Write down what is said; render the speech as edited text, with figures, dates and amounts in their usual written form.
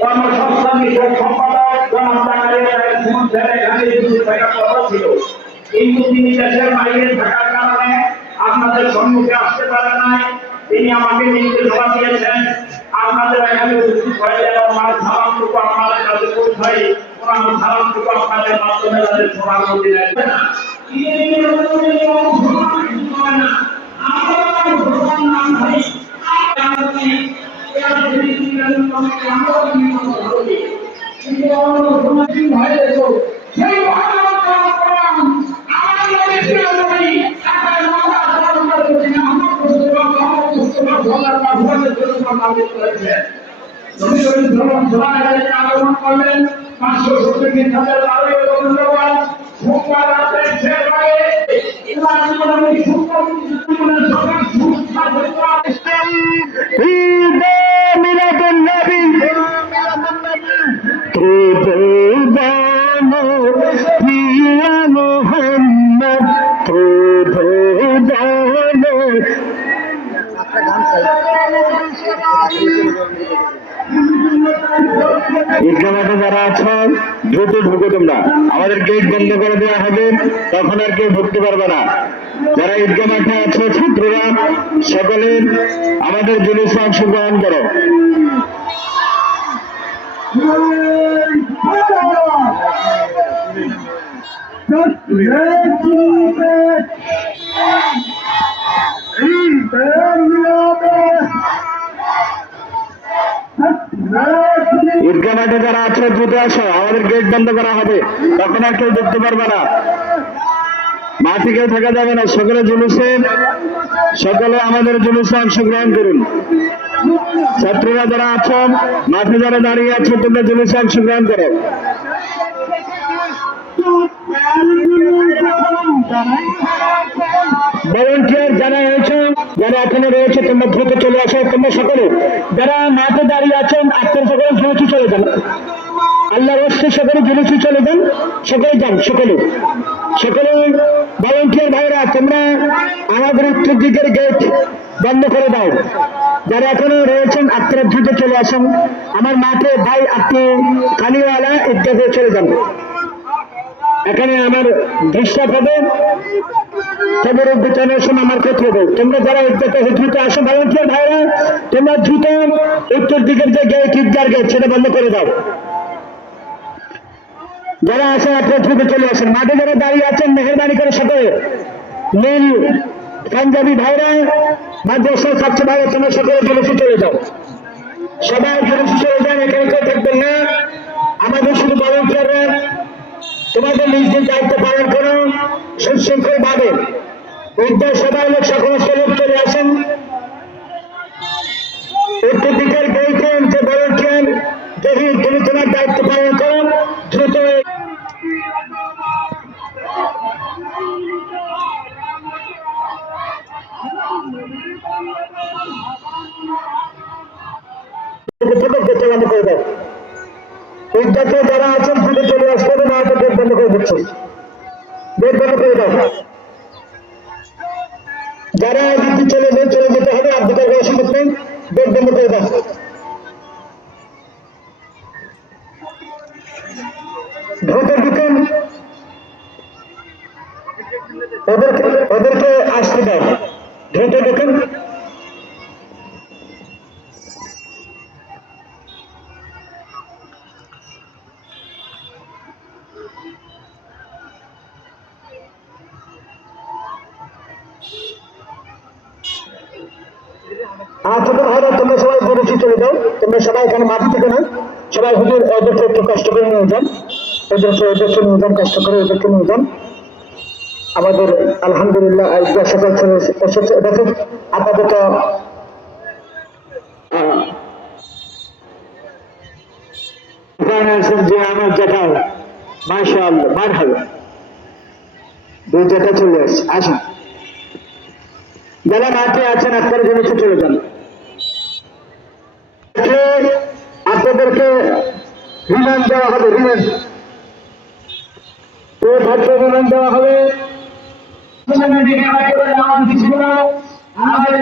কর্মসংস্থান বিষয়ক সম্পাদক জনাব জাকারিয়া এখানে উপস্থিত থাকার কথা ছিল, কিন্তু তিনি দেশের বাইরে থাকার কারণে আপনাদের সম্মুখে আসতে পারেন নাই। তিনি আমাকে নির্দেশনা দিয়েছেন আপনাদের এখানে উপস্থিত হয়ে যেন আমার সালামটুকু আপনাদের কাছে পৌঁছাই, কোরআন সালামটুকু আপনাদের মাধ্যমে তাদের শোনার মধ্যে রাখবে না। আগমন করলেন 570 খ্রিস্টাব্দের 12 ধন্যবাদ। সোমবার রাতে শেষ হয় এবার জীবনের সুন্দর জীবনের সকাল সুস্থা ঈদে মিলাদুন নবী ত্রিভুবন প্রিয় মুহাম্মদ ত্রিভুবন। ঈদগাহ মাঠে যারা আছো দ্রুত ঢুকো, তোমরা আমাদের গেট বন্ধ করে দেওয়া হবে, তখন আর কেউ ঢুকতে পারবে না। যারা ঈদগাহ মাঠে আছো ছাত্ররা সকলে আমাদের জুলুসে অংশগ্রহণ করো। ঈদগাহ মাঠে যারা আছে দ্রুত আসো, আমাদের গেট বন্ধ করা হবে, তখন আর কেউ ঢুকতে পারবে না, মাঠে কেউ থাকা যাবে না। সকলে আমাদের জুলুসে অংশগ্রহণ করুন। ছাত্ররা যারা আছো মাঠে যারা দাঁড়িয়ে আছে তোমরা জুলুসে অংশগ্রহণ করো। ভলান্টিয়ার যারা হয়েছে, যারা এখানে রয়েছে তোমরা দ্রুত চলে আসো। তোমরা সকলে যারা মাঠে দাঁড়িয়ে আছেন আপনার সকলে জুলুসে চলে যান, আল্লাহর রাস্তে সকলে জুলুসে চলে যান, সকলে যান, সকলে ভলান্টিয়ার ভাইরা তোমরা আমাদের উত্তর দিকের গেট বন্ধ করে দাও। যারা এখনো রয়েছেন আপনারা দ্রুত চলে আসেন। আমার মাঠে ভাই আপনি কালিওয়ালা ঈদগাহে চলে যান, এখানে আমার ডিস্টার্ব হবে, খবর বিতরণের আমার ক্ষেত্রে হবে। তোমরা যারা ঈদগাহে দ্রুত আসো ভলান্টিয়ার ভাইরা তোমরা দ্রুত উত্তর দিকের যে গেট ঈদগাহ গেট সেটা বন্ধ করে দাও। যারা আসেন আপনারা দ্রুত চলে আসেন। মাঠে যারা দাঁড়িয়ে আছেন মেহেরবানি করে সকলে নীল পাঞ্জাবি ভাইরা মাদ্রাসার ছাত্র ভাইরা তোমরা সকলে জুলুসে চলে যাও, সবাই জুলুসে চলে যান, এখানে কেউ থাকবেন না। আমাদের শুধু ভলান্টিয়াররা তোমাদের নিজের দায়িত্ব পালন করো সুশৃঙ্খল ভাবে। ঈদগাহ সবাই লোক সকল লোক চলে আসেন। উত্তর দিকের গেটে যে ভলান্টিয়ার যদি তুমি তোমার দায়িত্ব পালন করো দ্রুত ঈদগাহে যারা আছেন দ্রুত চলে আসতে হবে, না তো গেট বন্ধ করে দিচ্ছে, গেট বন্ধ করে দাও। যারা যদি চলে যেতে হবে আর দুটার কোনো সুযোগ নেই, গেট বন্ধ করে দাও। ঢোকের দিকেন ওদেরকে আসতে দাও, ঢোকে দেখেন। ছোট ভাইরা তোমরা সবাই বলেছি চলে যাও, তোমরা সবাই এখানে মাঠে থেকে না, সবাই হুজুর ওদেরকে একটু কষ্ট করে নিয়ে যান, ওদেরকে নিয়ে যান, কষ্ট করে ওদেরকে নিয়ে যান। আমাদের আলহামদুলিল্লাহ সকাল এসেছে দেখুন আপাতত যে আমার যেটা মাশাআল্লাহ মারহাবা দুই যেটা চলে আসছে। আসুন যারা মাঠে আছেন আপনারা জুলুসে চলে যান। আপনাদেরকে রিমান্ড দেওয়া হবে, রিমান্ড দেওয়া হবে। আমাদের